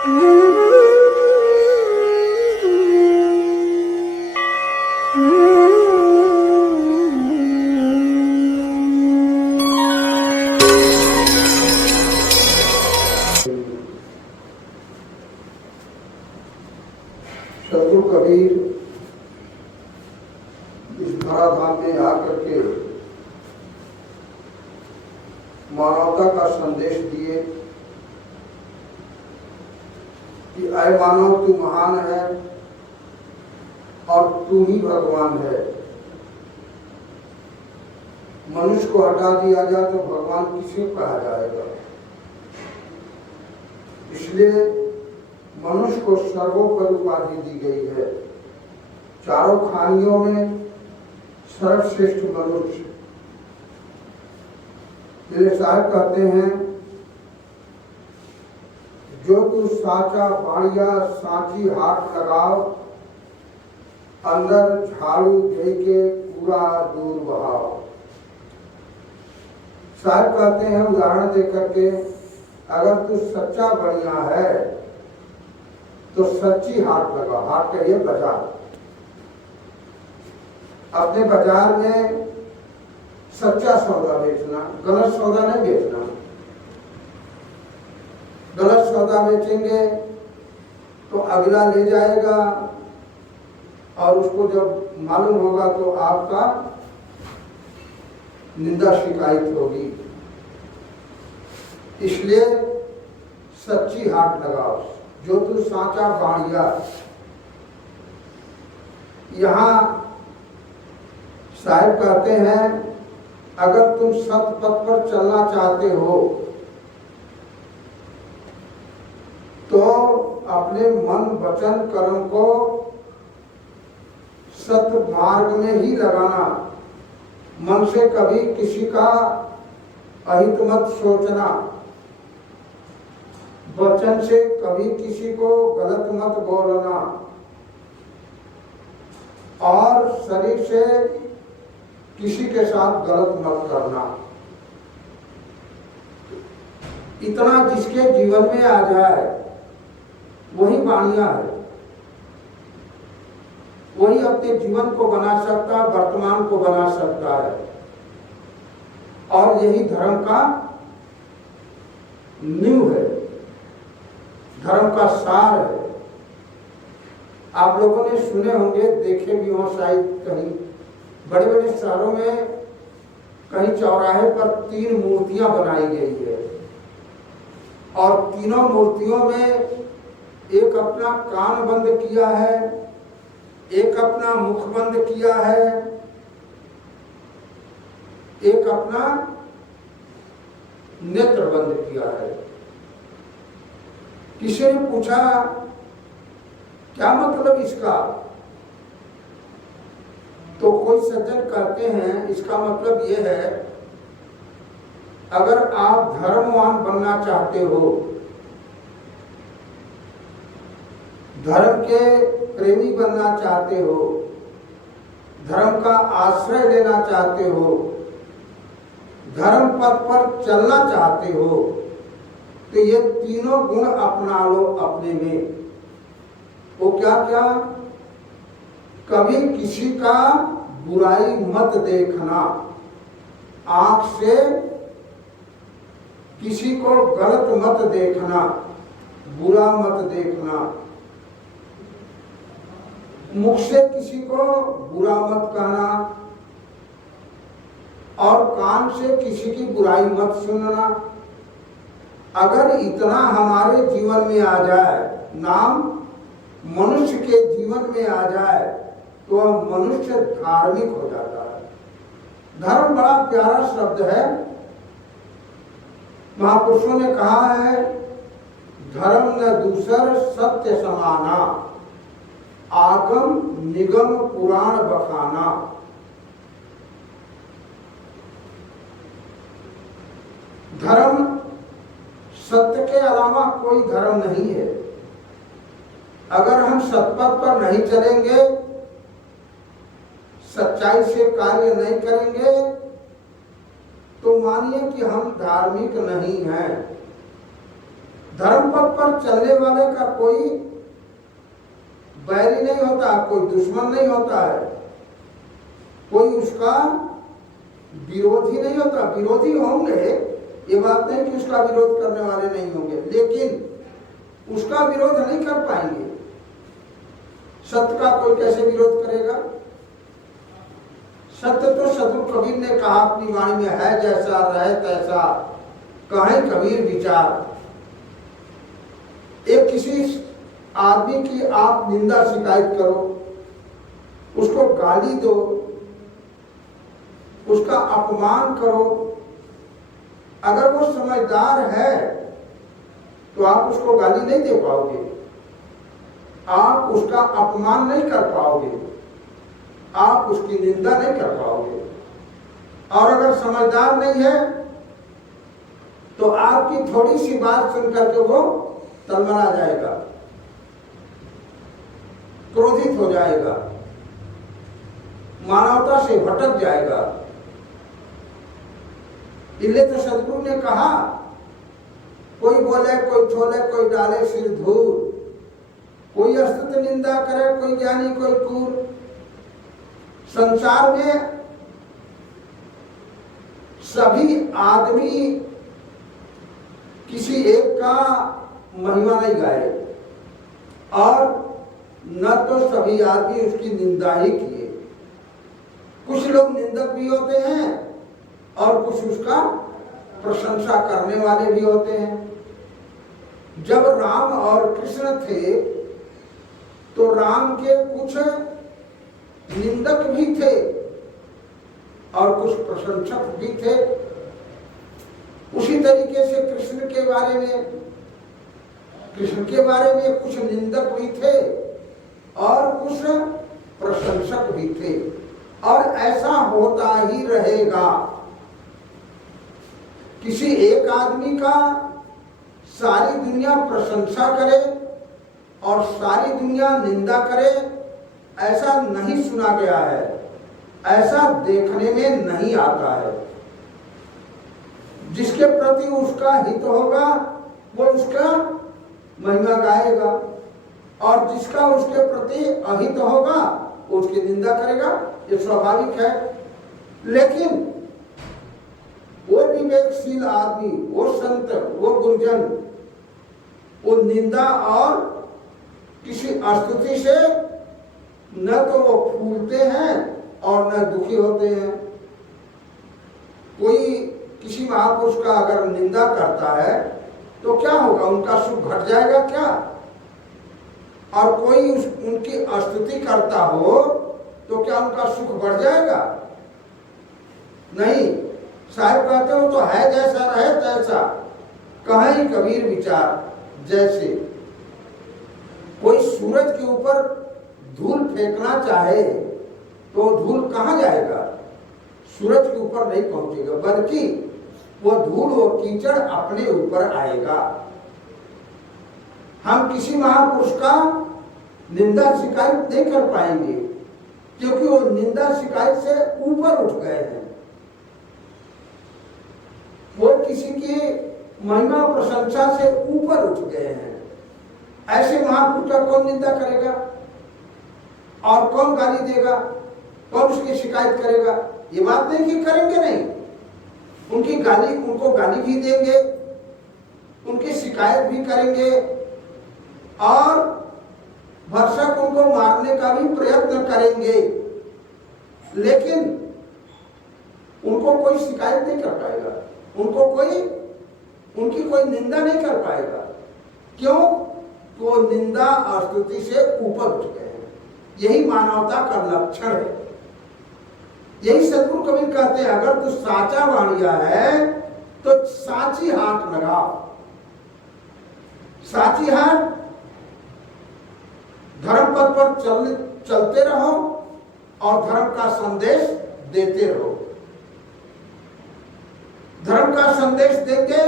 सतगुरु कबीर इस धराधाम में आकर के मानवता का संदेश दिए कि अय मानव तू महान है और तू ही भगवान है। मनुष्य को हटा दिया जाए तो भगवान किसे कहा जाएगा। इसलिए मनुष्य को सर्वोपरि उपाधि दी गई है। चारों खानियों में सर्वश्रेष्ठ मनुष्य। मेरे साहब कहते हैं, जो तू साचा बाणिया सांची हाथ लगाओ, अंदर झाड़ू दे के पूरा दूर बहाओ। साहब कहते हैं उदाहरण देकर के, अगर तू सच्चा बढ़िया है तो सच्ची हाट लगा। हाट कहिए बाजार। अपने बाजार में सच्चा सौदा बेचना, गलत सौदा नहीं बेचना। गलत सौदा बेचेंगे तो अगला ले जाएगा और उसको जब मालूम होगा तो आपका निंदा शिकायत होगी। इसलिए सच्ची हाट लगाओ। जो तू साचा बाणिया। यहाँ साहब कहते हैं, अगर तुम सत पथ पर चलना चाहते हो तो अपने मन वचन कर्म को सत मार्ग में ही लगाना। मन से कभी किसी का अहित मत सोचना, वचन से कभी किसी को गलत मत बोलना और शरीर से किसी के साथ गलत मत करना। इतना जिसके जीवन में आ जाए वही बाणिया है। वही अपने जीवन को बना सकता है, वर्तमान को बना सकता है। और यही धर्म का नींव है, धर्म का सार है। आप लोगों ने सुने होंगे, देखे भी हो शायद कहीं बड़े बड़े शहरों में कहीं चौराहे पर 3 मूर्तियां बनाई गई है और तीनों मूर्तियों में एक अपना कान बंद किया है, एक अपना मुख बंद किया है, एक अपना नेत्र बंद किया है। किसी ने पूछा क्या मतलब इसका, तो कोई सज्जन कहते हैं इसका मतलब यह है, अगर आप धर्मवान बनना चाहते हो, धर्म के प्रेमी बनना चाहते हो, धर्म का आश्रय लेना चाहते हो, धर्म पथ पर चलना चाहते हो, तो ये तीनों गुण अपना लो अपने में। वो क्या क्या? कभी किसी का बुराई मत देखना, आंख से किसी को गलत मत देखना, बुरा मत देखना, मुख से किसी को बुरा मत कहना और कान से किसी की बुराई मत सुनना। अगर इतना हमारे जीवन में आ जाए, नाम मनुष्य के जीवन में आ जाए, तो मनुष्य धार्मिक हो जाता है। धर्म बड़ा प्यारा शब्द है। महापुरुषों ने कहा है, धर्म न दूसर सत्य समाना, आगम निगम पुराण बखाना। धर्म सत्य के अलावा कोई धर्म नहीं है। अगर हम सतपथ पर नहीं चलेंगे, सच्चाई से कार्य नहीं करेंगे, तो मानिए कि हम धार्मिक नहीं हैं। धर्म पथ पर चलने वाले का कोई बैरी नहीं होता, कोई दुश्मन नहीं होता है, कोई उसका विरोधी नहीं होता। विरोधी होंगे, ये बात नहीं कि उसका विरोध करने वाले नहीं होंगे, लेकिन उसका विरोध नहीं कर पाएंगे। सत्य का कोई कैसे विरोध करेगा? सत्य तो सदगुरु कबीर ने कहा अपनी वाणी में, है जैसा रहे तैसा कहे कबीर विचार। एक किसी आदमी की आप निंदा शिकायत करो, उसको गाली दो, उसका अपमान करो, अगर वो समझदार है तो आप उसको गाली नहीं दे पाओगे, आप उसका अपमान नहीं कर पाओगे, आप उसकी निंदा नहीं कर पाओगे। और अगर समझदार नहीं है तो आपकी थोड़ी सी बात सुन करके वो तलमला जाएगा, क्रोधित हो जाएगा, मानवता से भटक जाएगा। इसलिए तो सदगुरु ने कहा, कोई बोले, कोई छोले, कोई डाले सिर धूल, कोई अस्तुत निंदा करे, कोई ज्ञानी कोई कूर। संसार में सभी आदमी किसी एक का महिमा नहीं गाए, और न तो सभी आदमी उसकी निंदा ही किए। कुछ लोग निंदक भी होते हैं और कुछ उसका प्रशंसा करने वाले भी होते हैं। जब राम और कृष्ण थे तो राम के कुछ निंदक भी थे और कुछ प्रशंसक भी थे। उसी तरीके से कृष्ण के बारे में कुछ निंदक भी थे और कुछ प्रशंसक भी थे, और ऐसा होता ही रहेगा। किसी एक आदमी का सारी दुनिया प्रशंसा करे और सारी दुनिया निंदा करे, ऐसा नहीं सुना गया है, ऐसा देखने में नहीं आता है। जिसके प्रति उसका हित होगा वो उसका महिमा गाएगा, और जिसका उसके प्रति अहित होगा वो उसकी निंदा करेगा, ये स्वाभाविक है। लेकिन वो विवेकशील आदमी, वो संत, वो गुरुजन, वो निंदा और किसी स्तुति से न तो वो फूलते हैं और न दुखी होते हैं। कोई किसी महापुरुष का अगर निंदा करता है तो क्या होगा, उनका सुख घट जाएगा क्या? और कोई उनकी स्तुति करता हो तो क्या उनका सुख बढ़ जाएगा? नहीं। साहब कहते हो तो है जैसा रहे तैसा कहीं कबीर विचार। जैसे कोई सूरज के ऊपर धूल फेंकना चाहे तो धूल कहाँ जाएगा? सूरज के ऊपर नहीं पहुंचेगा, बल्कि वो धूल, वो कीचड़ अपने ऊपर आएगा। हम किसी महापुरुष का निंदा शिकायत नहीं कर पाएंगे क्योंकि वो निंदा शिकायत से ऊपर उठ गए हैं। वो किसी की महिमा प्रशंसा से ऊपर उठ गए हैं। ऐसे महापुरुष का कौन निंदा करेगा और कौन गाली देगा, कौन उसकी शिकायत करेगा? ये बात नहीं कि करेंगे नहीं, उनको गाली भी देंगे, उनकी शिकायत भी करेंगे और भरसक उनको मारने का भी प्रयत्न करेंगे, लेकिन उनको कोई शिकायत नहीं कर पाएगा, उनकी कोई निंदा नहीं कर पाएगा। क्यों? वो निंदा और स्तुति से ऊपर उठ गए हैं। यही मानवता का लक्षण है। यही सदगुरु कबीर कहते हैं, अगर तू साचा वाणिया है तो साची हाथ लगाओ। साची हाथ धर्म पथ पर चलते रहो और धर्म का संदेश देते रहो। धर्म का संदेश देंगे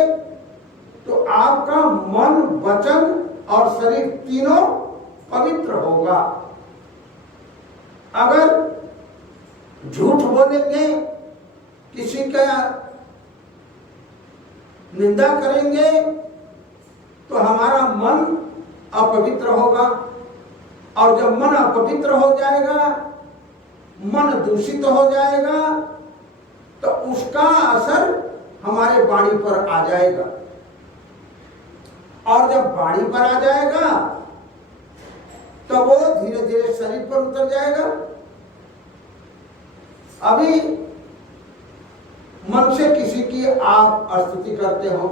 तो आपका मन, वचन और शरीर तीनों पवित्र होगा। अगर झूठ बोलेंगे, किसी का निंदा करेंगे तो हमारा मन अपवित्र होगा, और जब मन अपवित्र हो जाएगा, मन दूषित हो जाएगा, तो उसका असर हमारे वाणी पर आ जाएगा, और जब वाणी पर आ जाएगा तो वो धीरे धीरे शरीर पर उतर जाएगा। अभी मन से किसी की आप स्तुति करते हो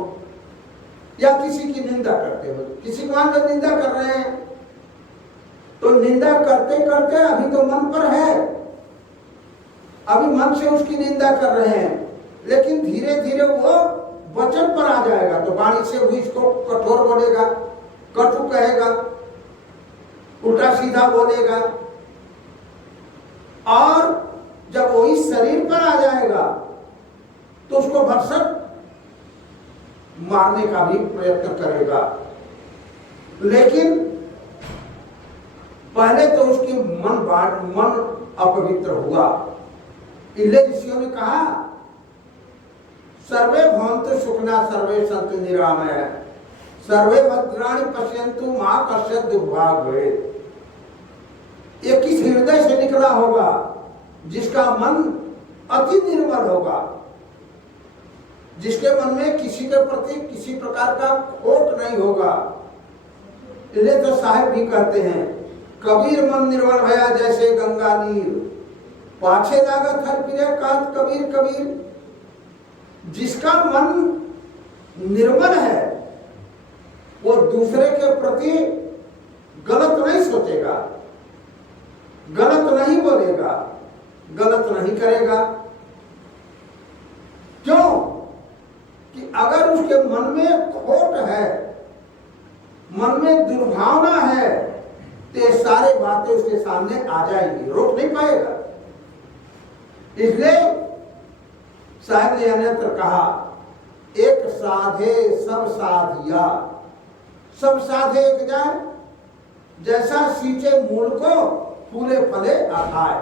या किसी की निंदा करते हो, किसी को मान लो निंदा कर रहे हैं, तो निंदा करते करते अभी तो मन पर है, अभी मन से उसकी निंदा कर रहे हैं, लेकिन धीरे धीरे वो वचन पर आ जाएगा, तो वाणी से भी इसको कठोर बोलेगा, कटु कहेगा, उल्टा सीधा बोलेगा, और जब वही शरीर पर आ जाएगा तो उसको भरसक मारने का भी प्रयत्न करेगा। लेकिन पहले तो उसकी मन अपवित्र हुआ। इसलिए ऋषियों ने कहा सर्वे भवन्तु सुखिनः सर्वे सन्तु निरामया सर्वे भद्राणि पश्यन्तु मा कश्चित् दुर्भाग् भवेत्। ये किस हृदय से निकला होगा? जिसका मन अति निर्मल होगा, जिसके मन में किसी के प्रति किसी प्रकार का खोट नहीं होगा। इसलिए तो साहिब भी कहते हैं कबीर मन निर्मल भया जैसे गंगा नीर, पाछे लागत हर पिरे कांत कबीर कबीर। जिसका मन निर्मल है वो दूसरे के प्रति गलत नहीं सोचेगा, गलत नहीं बोलेगा, गलत नहीं करेगा। क्यों? कि अगर उसके मन में खोट है, मन में दुर्भावना है, तो ये सारी बातें उसके सामने आ जाएंगी, रोक नहीं पाएगा। इसलिए साहब ने अन्यत्र कहा एक साधे सब साधिया, सब साधे एक जाए, जैसा सींचे मूल को फूले फले आखाए।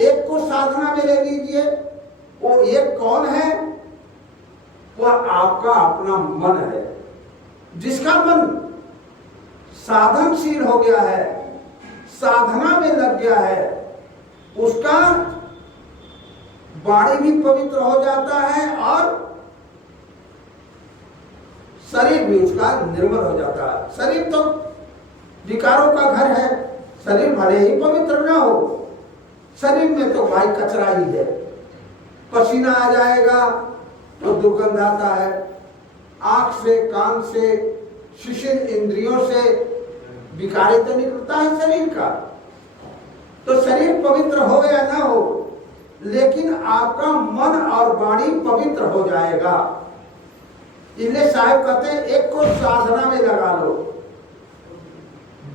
एक को साधना में ले लीजिए, वो एक कौन है? वह आपका अपना मन है। जिसका मन साधनशील हो गया है, साधना में लग गया है, उसका वाणी भी पवित्र हो जाता है और शरीर भी उसका निर्मल हो जाता है। शरीर तो विकारों का घर है, शरीर भले ही पवित्र ना हो, शरीर में तो भाई कचरा ही है। पसीना आ जाएगा तो दुर्गंध आता है, आंख से, कान से, शिशिर इंद्रियों से विकारी तो निकलता है शरीर का। तो शरीर पवित्र हो या ना हो, लेकिन आपका मन और वाणी पवित्र हो जाएगा। इसलिए साहब कहते हैं एक को साधना में लगा लो।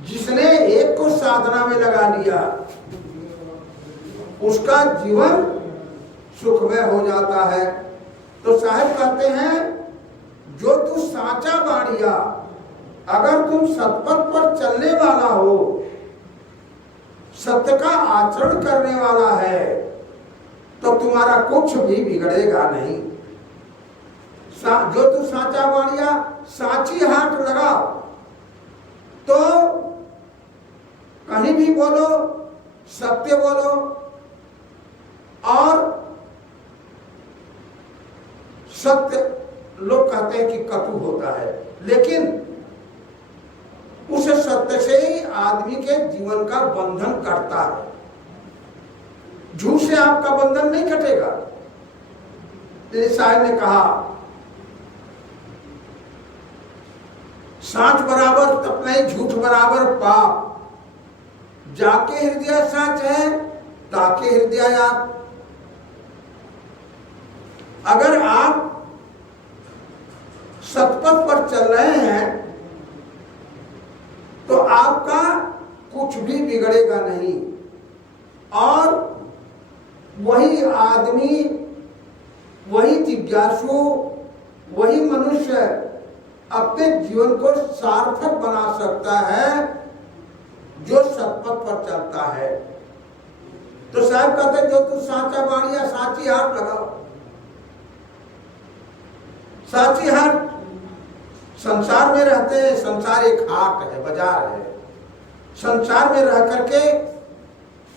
जिसने एक को साधना में लगा लिया उसका जीवन सुखमय हो जाता है। तो साहब कहते हैं जो तू साचा बाणिया, अगर तुम सतपथ पर चलने वाला हो, सत्य का आचरण करने वाला है, तो तुम्हारा कुछ भी बिगड़ेगा नहीं। जो तू साचा बाणिया, साची हाथ लगाओ, तो कहीं भी बोलो, सत्य बोलो, और सत्य लोग कहते हैं कि कटु होता है, लेकिन उस सत्य से ही आदमी के जीवन का बंधन कटता है। झूठ से आपका बंधन नहीं कटेगा। साहब ने कहा साच बराबर तप नहीं, झूठ बराबर पाप। जाके हृदय साच है, ताके हृदय आप। अगर आप सतपथ पर चल रहे हैं तो आपका कुछ भी बिगड़ेगा नहीं, और वही आदमी, वही जिज्ञासु, वही मनुष्य अपने जीवन को सार्थक बना सकता है जो सतपथ पर चलता है। तो साहब कहते हैं जो तू साचा बाणिया, साची हाथ लगाओ। साची हाथ संसार में रहते हैं, संसार एक हाट है, बाजार है। संसार में रह करके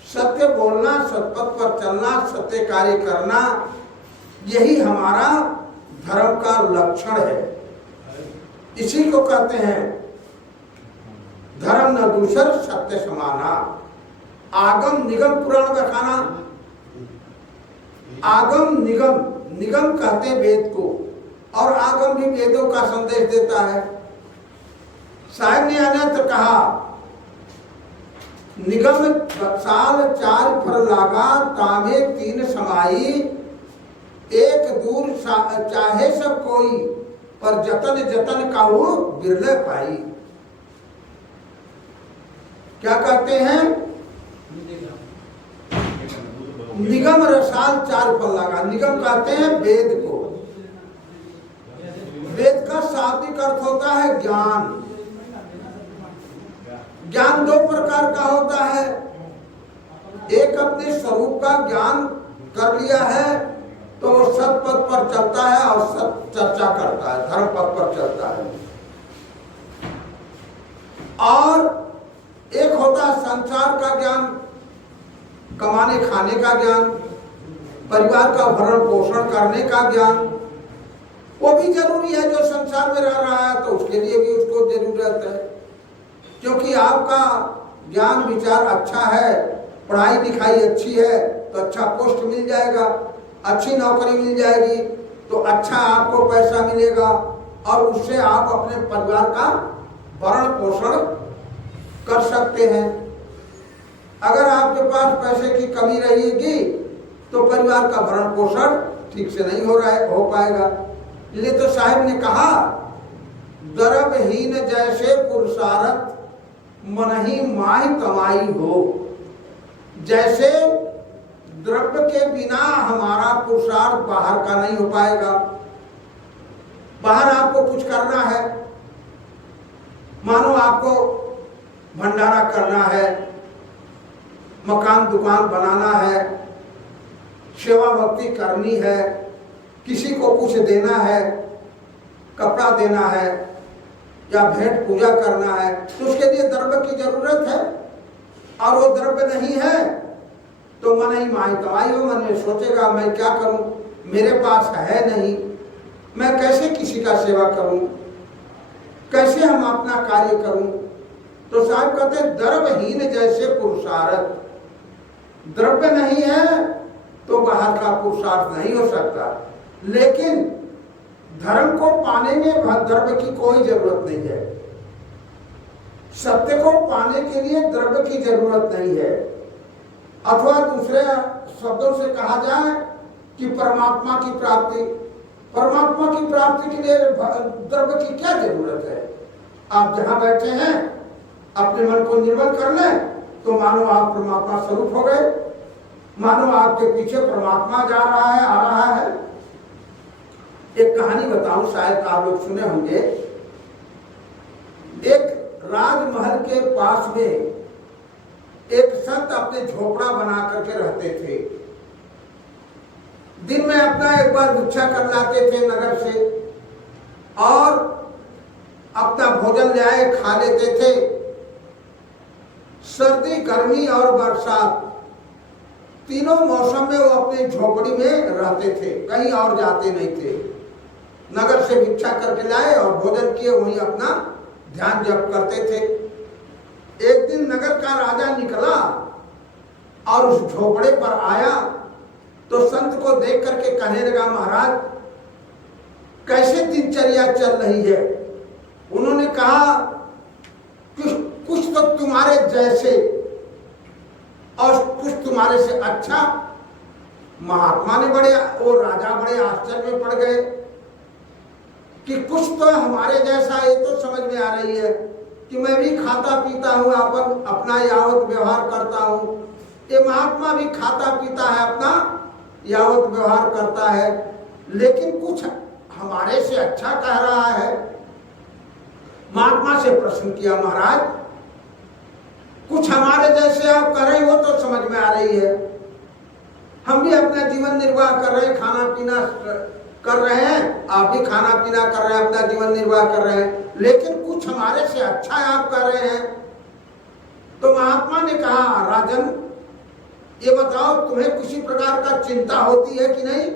सत्य बोलना, सतपथ पर चलना, सत्य कार्य करना, यही हमारा धर्म का लक्षण है। इसी को कहते हैं धर्म न दूसर सत्य समाना। आगम निगम पुराण का खाना, आगम निगम, निगम कहते हैं वेद को, और आगम भी वेदों का संदेश देता है। साहब ने अन्यत्र कहा, निगम साल 4 फर लागा, तामे 3 समाई, एक दूर चाहे सब कोई, पर जतन जतन काहू बिरले पाई। क्या कहते हैं? निगम रसाल 4 फल लगा। निगम कहते हैं वेद को। वेद का शाब्दिक अर्थ होता है ज्ञान। ज्ञान 2 प्रकार का होता है। एक अपने स्वरूप का ज्ञान कर लिया है तो वो सतपथ पर चलता है और सत चर्चा करता है, धर्म पथ पर चलता है। और एक होता है संसार का ज्ञान, कमाने खाने का ज्ञान, परिवार का भरण पोषण करने का ज्ञान। वो भी जरूरी है, जो संसार में रह रहा है तो उसके लिए भी उसको जरूरत है। क्योंकि आपका ज्ञान विचार अच्छा है, पढ़ाई लिखाई अच्छी है तो अच्छा पोस्ट मिल जाएगा, अच्छी नौकरी मिल जाएगी तो अच्छा आपको पैसा मिलेगा, और उससे आप अपने परिवार का भरण पोषण कर सकते हैं। अगर आपके पास पैसे की कमी रहेगी तो परिवार का भरण पोषण ठीक से नहीं हो पाएगा। इसलिए तो साहब ने कहा, द्रव्यहीन जैसे पुरुषार्थ, मन ही माही कमाई हो। जैसे द्रव्य के बिना हमारा पुरुषार्थ बाहर का नहीं हो पाएगा। बाहर आपको कुछ करना है, मानो आपको भंडारा करना है, मकान दुकान बनाना है, सेवा भक्ति करनी है, किसी को कुछ देना है, कपड़ा देना है या भेंट पूजा करना है, तो उसके लिए द्रव्य की जरूरत है। और वो द्रव्य नहीं है तो मन ही माही कमाई हो। मन सोचेगा मैं क्या करूं, मेरे पास है नहीं, मैं कैसे किसी का सेवा करूं, कैसे हम अपना कार्य करूं। तो साहब कहते हैं द्रव्यहीन जैसे पुरुषार्थ, द्रव्य नहीं है तो बाहर का पुरुषार्थ नहीं हो सकता। लेकिन धर्म को पाने में द्रव्य की कोई जरूरत नहीं है। सत्य को पाने के लिए द्रव्य की जरूरत नहीं है। अथवा दूसरे शब्दों से कहा जाए कि परमात्मा की प्राप्ति, परमात्मा की प्राप्ति के लिए द्रव्य की क्या जरूरत है। आप जहां बैठे हैं अपने मन को निर्मल कर लें तो मानो आप परमात्मा स्वरूप हो गए, मानो आपके पीछे परमात्मा जा रहा है, आ रहा है। एक कहानी बताऊं, शायद आप लोग सुने होंगे। एक राजमहल के पास में एक संत अपने झोपड़ा बना करके रहते थे। दिन में अपना एक बार भिक्षा कर लाते थे नगर से और अपना भोजन ले आए खा लेते थे। सर्दी, गर्मी और बरसात तीनों मौसम में वो अपने झोपड़ी में रहते थे, कहीं और जाते नहीं थे। नगर से भिक्षा करके लाए और भोजन किए, वहीं अपना ध्यान जप करते थे। एक दिन नगर का राजा निकला और उस झोपड़े पर आया तो संत को देख करके कहने लगा, महाराज कैसे दिनचर्या चल रही है। उन्होंने कहा कुछ तो तुम्हारे जैसे और कुछ तुम्हारे से अच्छा। महात्मा ने वो राजा बड़े आश्चर्य में पड़ गए कि कुछ तो हमारे जैसा, ये तो समझ में आ रही है कि मैं भी खाता पीता हूँ, अपना यावत व्यवहार करता हूँ। ये महात्मा भी खाता पीता है, अपना यावत व्यवहार करता है, लेकिन कुछ हमारे से अच्छा कह रहा है। महात्मा से प्रश्न किया, महाराज कुछ हमारे जैसे आप कर रहे हो तो समझ में आ रही है, हम भी अपना जीवन निर्वाह कर रहे हैं, खाना पीना कर रहे हैं, आप भी खाना पीना कर रहे हैं, अपना जीवन निर्वाह कर रहे हैं, लेकिन कुछ हमारे से अच्छा आप कर रहे हैं। तो महात्मा ने कहा, राजन ये बताओ तुम्हें किसी प्रकार का चिंता होती है कि नहीं?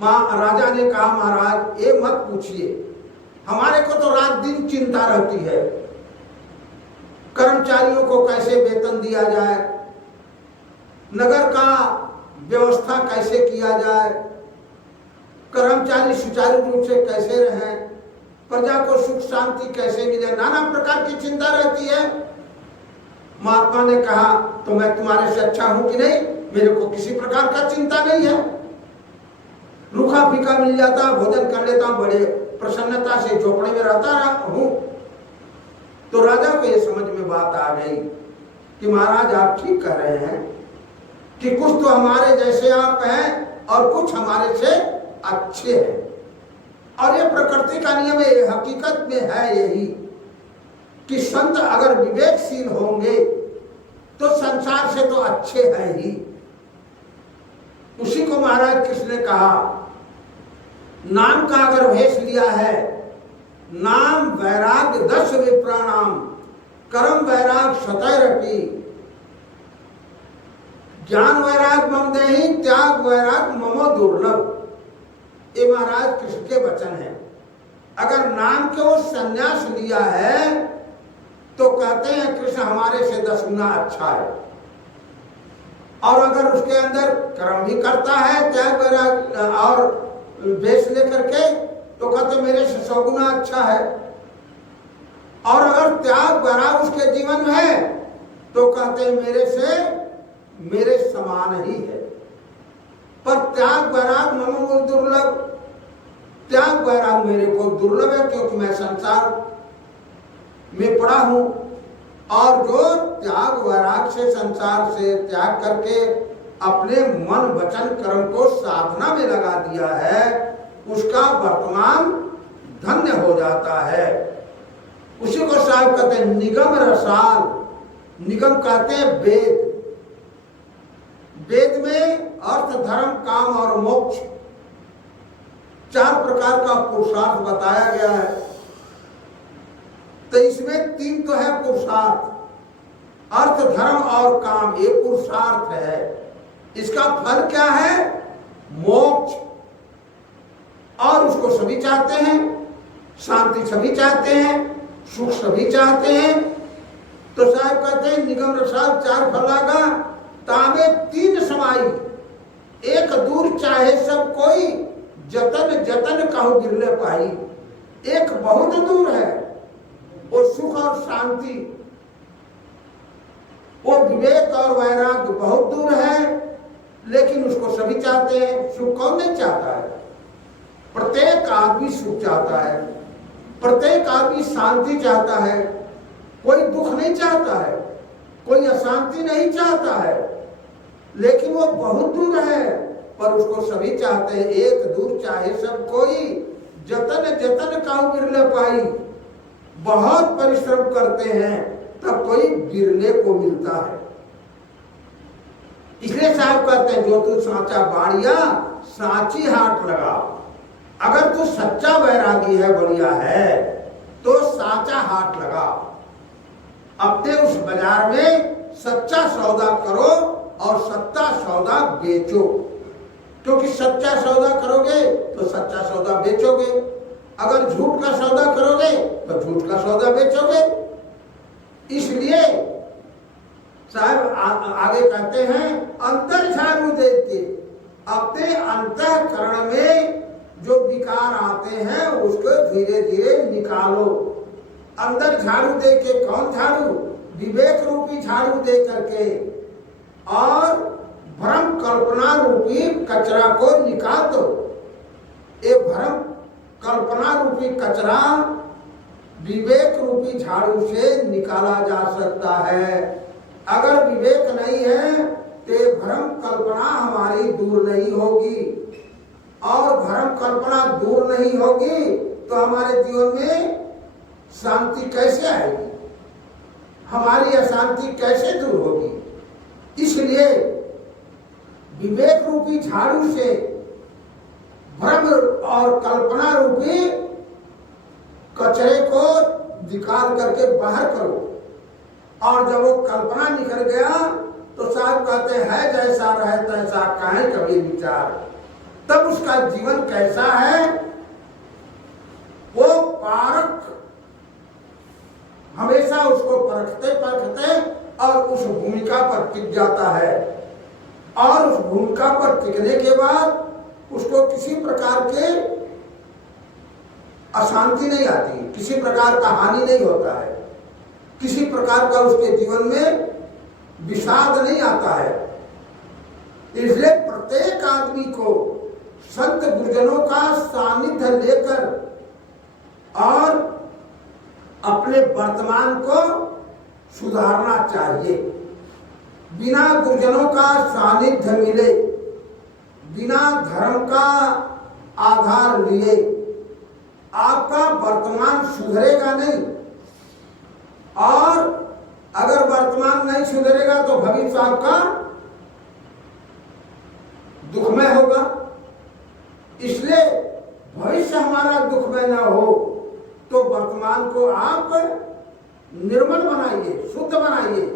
राजा ने कहा, महाराज ये मत पूछिए, हमारे को तो रात दिन चिंता रहती है। कर्मचारियों को कैसे वेतन दिया जाए, नगर का व्यवस्था कैसे किया जाए, कर्मचारी सुचारू रूप से कैसे रहें, प्रजा को सुख शांति कैसे मिले, नाना प्रकार की चिंता रहती है। महात्मा ने कहा, तो मैं तुम्हारे से अच्छा हूं कि नहीं? मेरे को किसी प्रकार का चिंता नहीं है, रूखा फीका मिल जाता, भोजन कर लेता हूं, बड़े प्रसन्नता से झोपड़े में रहता हूं। तो राजा को ये समझ में बात आ गई कि महाराज आप ठीक कह रहे हैं कि कुछ तो हमारे जैसे आप हैं और कुछ हमारे से अच्छे हैं, और ये प्रकृति का नियम है, हकीकत में है यही कि संत अगर विवेकशील होंगे तो संसार से तो अच्छे हैं ही। उसी को महाराज कृष्ण ने कहा, नाम का अगर भेष लिया है, नाम वैराग्य 10 विप्राणाम, कर्म वैराग शतैरपि, ज्ञान वैराग मम देहि, त्याग वैराग ममो दुर्लभ। ये महाराज कृष्ण के वचन है। अगर नाम के वो संन्यास लिया है तो कहते हैं कृष्ण हमारे से 10 गुना अच्छा है, और अगर उसके अंदर कर्म भी करता है त्याग वैराग और भेष लेकर के, तो कहते मेरे से 100 गुना अच्छा है। और अगर त्याग वैराग उसके जीवन में है तो कहते मेरे समान ही है। पर त्याग वैराग मम दुर्लभ, त्याग वैराग मेरे को दुर्लभ है, क्योंकि मैं संसार में पड़ा हूं, और जो त्याग वैराग से संसार से त्याग करके अपने मन वचन कर्म को साधना में लगा दिया है, उसका वर्तमान धन्य हो जाता है। उसी को साहब कहते हैं निगम रसाल। निगम कहते हैं वेद। वेद में अर्थ धर्म काम और मोक्ष 4 प्रकार का पुरुषार्थ बताया गया है। तो इसमें 3 तो है पुरुषार्थ, अर्थ धर्म और काम, ये पुरुषार्थ है। इसका फल क्या है? मोक्ष। और उसको सभी चाहते हैं, शांति सभी चाहते हैं, सुख सभी चाहते हैं। तो साहब कहते हैं निगम रसाल 4 फलागा, तामे 3 समाई, एक दूर चाहे सब कोई, जतन जतन कहु बिरले पाई। एक बहुत दूर है, वो सुख और शांति, वो विवेक और वैराग्य बहुत दूर है, लेकिन उसको सभी चाहते हैं। सुख कौन नहीं चाहता है? प्रत्येक आदमी सुख चाहता है, प्रत्येक आदमी शांति चाहता है, कोई दुख नहीं चाहता है, कोई अशांति नहीं चाहता है, लेकिन वो बहुत दूर है, पर उसको सभी चाहते हैं। एक दूर चाहे सब कोई, जतन जतन कहु बिरले पाई। बहुत परिश्रम करते हैं तब कोई बिरले को मिलता है। इसलिए साहब कहते हैं जो तू साचा बाड़िया, साची हाट लगा। अगर तू सच्चा वैरागी है, बढ़िया है, तो साचा हाट लगा। अपने उस बाजार में सच्चा सौदा करो और सच्चा सौदा बेचो, क्योंकि सच्चा सौदा करोगे तो सच्चा सौदा बेचोगे, अगर झूठ का सौदा करोगे तो झूठ का सौदा बेचोगे। इसलिए साहब आगे कहते हैं अंतर झाड़ू दे के अपने अंतःकरण में जो विकार आते हैं उसको धीरे धीरे निकालो। अंदर झाड़ू दे के, कौन झाड़ू? विवेक रूपी झाड़ू दे करके, और भ्रम कल्पना रूपी कचरा को निकाल दो। ये भ्रम कल्पना रूपी कचरा विवेक रूपी झाड़ू से निकाला जा सकता है। अगर विवेक नहीं है तो भ्रम कल्पना हमारी दूर नहीं होगी, और भ्रम कल्पना दूर नहीं होगी तो हमारे जीवन में शांति कैसे आएगी, हमारी अशांति कैसे दूर होगी। इसलिए विवेक रूपी झाड़ू से भ्रम और कल्पना रूपी कचरे को निकाल करके बाहर करो। और जब वो कल्पना निकल गया तो साहब कहते हैं जैसा रहे तैसा काहे कभी विचार। तब उसका जीवन कैसा है, वो पारक हमेशा उसको परखते परखते और उस भूमिका पर टिक जाता है। और उस भूमिका पर टिकने के बाद उसको किसी प्रकार के अशांति नहीं आती, किसी प्रकार का हानि नहीं होता है, किसी प्रकार का उसके जीवन में विषाद नहीं आता है। इसलिए प्रत्येक आदमी को संत गुरुजनों का सानिध्य लेकर और अपने वर्तमान को सुधारना चाहिए। बिना गुरुजनों का सानिध्य मिले, बिना धर्म का आधार लिए आपका वर्तमान सुधरेगा नहीं। और अगर वर्तमान नहीं सुधरेगा तो भविष्य आपका दुखमय होगा। इसलिए भविष्य हमारा दुखमय न हो तो वर्तमान को आप निर्मल बनाइए, शुद्ध बनाइए।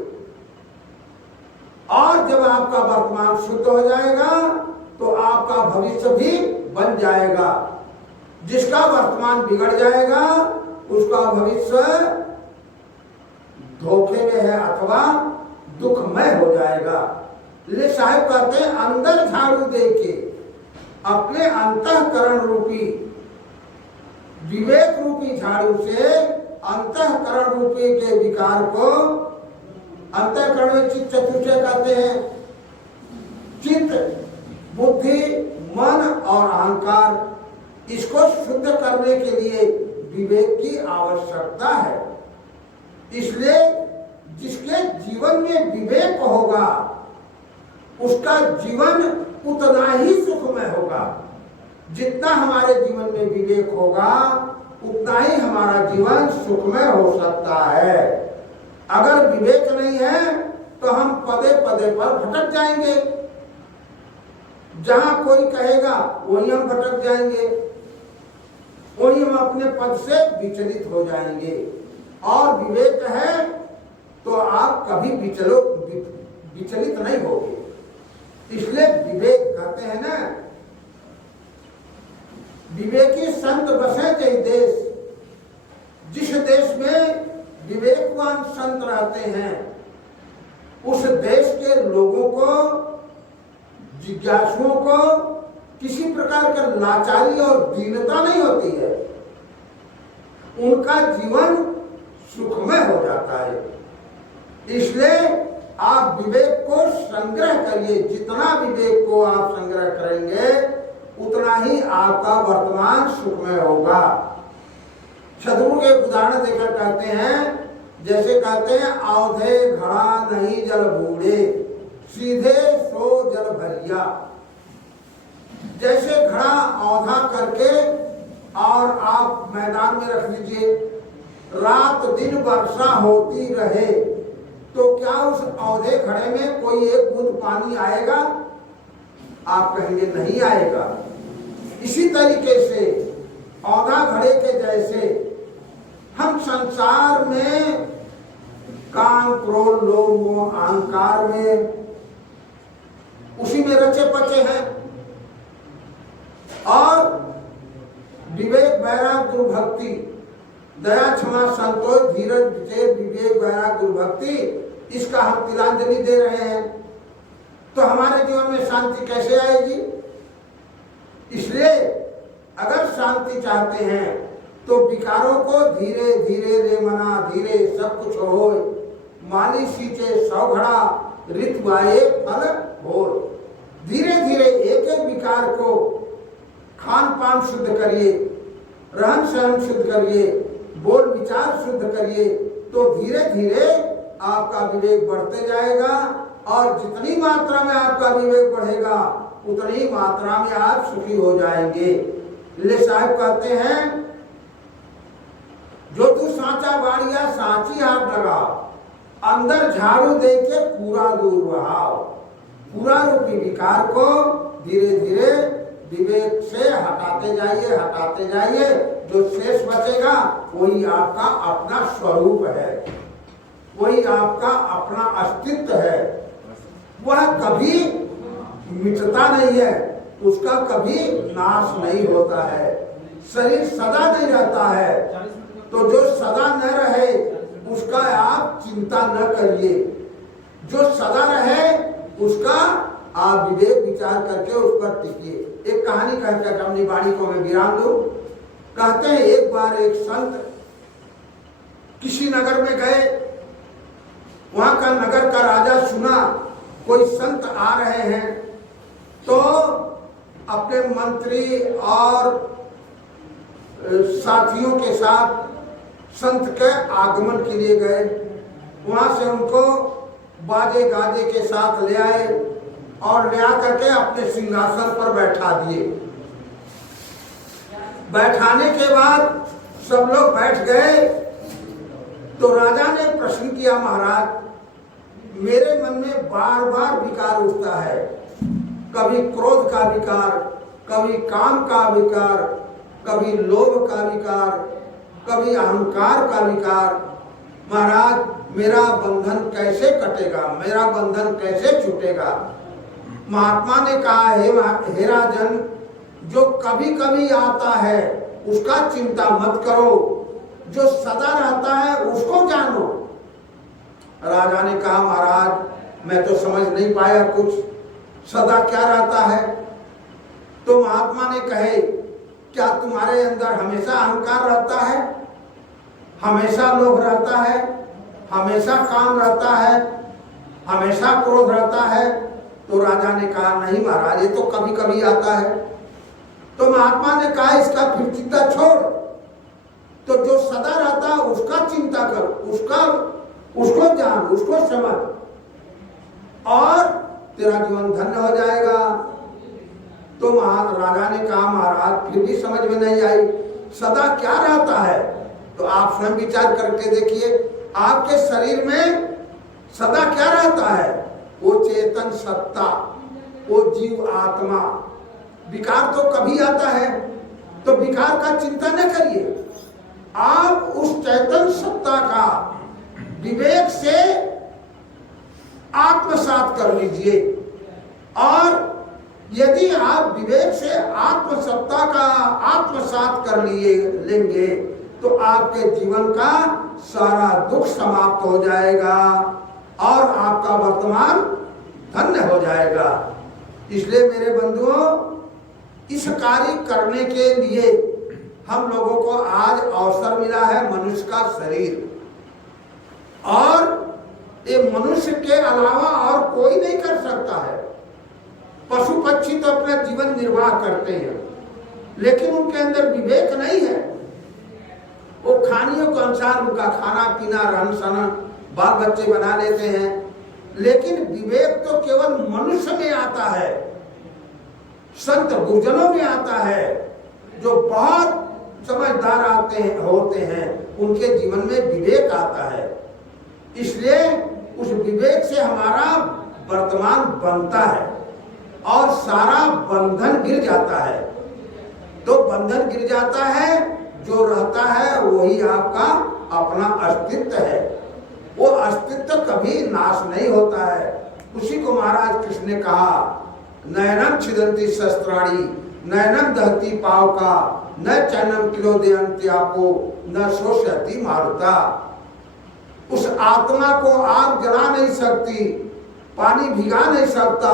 और जब आपका वर्तमान शुद्ध हो जाएगा तो आपका भविष्य भी बन जाएगा। जिसका वर्तमान बिगड़ जाएगा उसका भविष्य धोखे में है अथवा दुखमय हो जाएगा। ले साहब कहते हैं अंदर झाड़ू देके अपने अंतःकरण रूपी विवेक रूपी झाड़ू से अंतःकरण रूपी के विकार को, अंतःकरण में चित्त चतुष्टय कहते हैं, चित्त, बुद्धि, मन और अहंकार, इसको शुद्ध करने के लिए विवेक की आवश्यकता है। इसलिए जिसके जीवन में विवेक होगा उसका जीवन उतना ही सुखमय होगा। जितना हमारे जीवन में विवेक होगा उतना ही हमारा जीवन सुखमय हो सकता है। अगर विवेक नहीं है तो हम पदे पदे पर भटक जाएंगे। जहां कोई कहेगा वहीं हम भटक जाएंगे, वहीं हम अपने पद से विचलित हो जाएंगे। और विवेक है तो आप कभी विचलित नहीं होगे। इसलिए विवेक कहते हैं ना, विवेकी संत बसे जय देश। जिस देश में विवेकवान संत रहते हैं उस देश के लोगों को, जिज्ञासुओं को किसी प्रकार का लाचारी और दीनता नहीं होती है। उनका जीवन सुखमय हो जाता है। इसलिए आप विवेक को संग्रह करिए। जितना विवेक को आप संग्रह करेंगे उतना ही आपका वर्तमान सुखमय होगा। सदगुरु के उदाहरण देकर कहते हैं, जैसे कहते हैं औधे घड़ा नहीं जल बूढ़े, सीधे सो जल भरिया। जैसे घड़ा औधा करके और आप मैदान में रख लीजिए, रात दिन वर्षा होती रहे तो क्या उस औधे घड़े में कोई एक बूंद पानी आएगा? आप कहेंगे नहीं आएगा। इसी तरीके से औधा घड़े के जैसे हम संसार में काम, क्रोध, लोभ, मोह, अहंकार में उसी में रचे पचे हैं। और विवेक, वैराग, गुरु भक्ति, दया, क्षमा, संतोष, धीरज, विजय, विवेक, वैराग, गुरु भक्ति, इसका हम तिलांजलि दे रहे हैं। तो हमारे जीवन में शांति कैसे आएगी? इसलिए अगर शांति चाहते हैं तो विकारों को धीरे धीरे रे मना, धीरे सब कुछ हो, माली सींचे 100 घड़ा, ऋतु आए फल हो। धीरे धीरे एक एक विकार को खान पान शुद्ध करिए, रहन सहन शुद्ध करिए, बोल विचार शुद्ध करिए, तो धीरे धीरे आपका विवेक बढ़ते जाएगा। और जितनी मात्रा में आपका विवेक बढ़ेगा उतनी मात्रा में आप सुखी हो जाएंगे। ले साहब कहते हैं, जो तू सांचा बाड़िया सांची हाथ लगाओ, अंदर झाड़ू दे के पूरा दूर बहाओ। पूरा रूपी विकार को धीरे धीरे विवेक से हटाते जाइए, जो शेष बचेगा वही आपका अपना स्वरूप है, वही आपका अपना अस्तित्व है। वह कभी मिटता नहीं है, उसका कभी नाश नहीं होता है। शरीर सदा नहीं रहता है, तो जो सदा न रहे उसका आप चिंता न करिए, जो सदा रहे उसका आप विवेक विचार करके उस पर टिकिए। एक कहानी कहकर अपनी वाणी को मैं विराम दूं। कहते हैं एक बार एक संत किसी नगर में गए, वहां का नगर का राजा सुना कोई संत आ रहे हैं, तो अपने मंत्री और साथियों के साथ संत के आगमन के लिए गए। वहां से उनको बाजे गाजे के साथ ले आए और ले आकर के अपने सिंहासन पर बैठा दिए। बैठाने के बाद सब लोग बैठ गए, तो राजा ने प्रश्न किया, महाराज मेरे मन में बार बार विकार उठता है, कभी क्रोध का विकार, कभी काम का विकार, कभी लोभ का विकार, कभी अहंकार का विकार। महाराज मेरा बंधन कैसे कटेगा, मेरा बंधन कैसे छूटेगा। महात्मा ने कहा, हे राजन, जो कभी कभी आता है उसका चिंता मत करो, जो सदा रहता है उसको जानो। राजा ने कहा, महाराज मैं तो समझ नहीं पाया कुछ, सदा क्या रहता है। तो महात्मा ने कहे, क्या तुम्हारे अंदर हमेशा अहंकार रहता है, हमेशा लोभ रहता है, हमेशा काम रहता है, हमेशा क्रोध रहता है। तो राजा ने कहा, नहीं महाराज, ये तो कभी कभी आता है। तो महात्मा ने कहा, इसका फिर चिंता छोड़, तो जो सदा रहता है उसका चिंता कर, उसको जान, उसको समझ, और तेरा जीवन धन्य हो जाएगा। तो राजा ने कहा, महाराज फिर भी समझ में नहीं आई, सदा क्या रहता है। तो आप स्वयं विचार करके देखिए, आपके शरीर में सदा क्या रहता है, वो चेतन सत्ता, वो जीव आत्मा। विकार तो कभी आता है, तो विकार का चिंता न करिए, आप उस चैतन सत्ता का विवेक से आत्मसात कर लीजिए। और यदि आप विवेक से आत्मसत्ता का आत्मसात कर लेंगे, तो आपके जीवन का सारा दुख समाप्त हो जाएगा और आपका वर्तमान धन्य हो जाएगा। इसलिए मेरे बंधुओं, इस कार्य करने के लिए हम लोगों को आज अवसर मिला है, मनुष्य का शरीर, और ये मनुष्य के अलावा और कोई नहीं कर सकता है। पशु पक्षी तो अपना जीवन निर्वाह करते हैं, लेकिन उनके अंदर विवेक नहीं है। वो खानियों के अनुसार उनका खाना पीना रहन सहन बाल बच्चे बना लेते हैं, लेकिन विवेक तो केवल मनुष्य में आता है, संत गुरुजनों में आता है, जो बहुत समझदार होते हैं, उनके जीवन में विवेक आता है। इसलिए उस विवेक से हमारा वर्तमान बनता है और सारा बंधन गिर जाता है। तो बंधन गिर जाता है, जो रहता है वही आपका अपना अस्तित्व है। वो अस्तित्व कभी नाश नहीं होता है। उसी को महाराज कृष्ण ने कहा, नयनम छिदन्ति शस्त्राणि नयनम दहति पावका न चैनम किलोदयन्त्यापो न शोषयति मारुता। उस आत्मा को आग जला नहीं सकती, पानी भिगा नहीं सकता,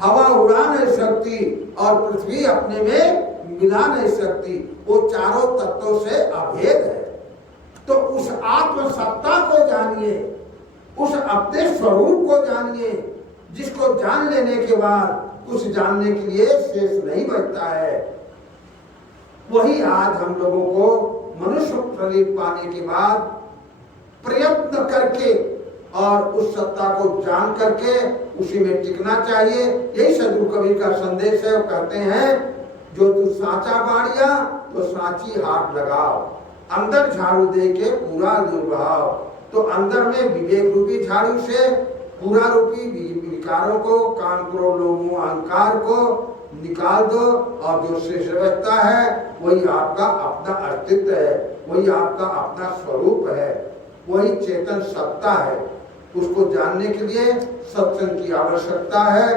हवा उड़ा नहीं सकती और पृथ्वी अपने में मिला नहीं सकती। वो चारों तत्वों से अभेद है। तो उस आत्म सत्ता को जानिए, उस अपने स्वरूप को जानिए, जिसको जान लेने के बाद कुछ जानने के लिए शेष नहीं बचता है। वही आज हम लोगों को मनुष्य शरीर पाने के बाद प्रयत्न करके और उस सत्ता को जान करके उसी में टिकना चाहिए। यही सदगुरु कबीर का संदेश है। वो कहते हैं, जो तू साचा बाड़िया तो साची हाथ लगाओ, अंदर झाड़ू दे के पूरा दुर्भाव। तो अंदर में विवेक रूपी झाड़ू से पूरा रूपी विकारों को, काम क्रोध लोभ अहंकार को निकाल दो और जो शेष बचता है वही आपका अपना अस्तित्व है, वही आपका अपना स्वरूप है, वही चेतन सत्ता है। उसको जानने के लिए सत्संग की आवश्यकता है।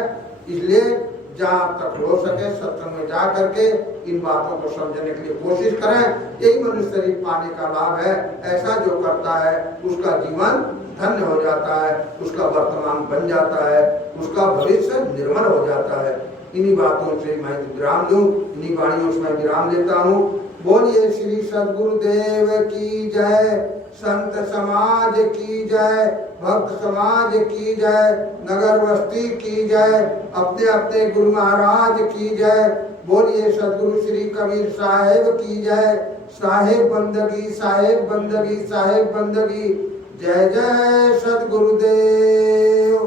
इसलिए जहाँ तक हो सके सत्संग में जा करके इन बातों को समझने के लिए कोशिश करें। यही मनुष्य शरीर पाने का लाभ है। ऐसा जो करता है उसका जीवन धन्य हो जाता है, उसका वर्तमान बन जाता है, उसका भविष्य निर्मल हो जाता है। इन्हीं बातों से मैं विराम दूं, इन्हीं वाणियों से मैं विराम लेता हूँ। बोलिए श्री सद्गुरुदेव की जय, संत समाज की जय, भक्त समाज की जय, नगर बस्ती की जय, अपने अपने गुरु महाराज की जय। बोलिए सद्गुरु श्री कबीर साहेब की जय। साहेब बंदगी, साहेब बंदगी, साहेब बंदगी। जय जय सद्गुरुदेव।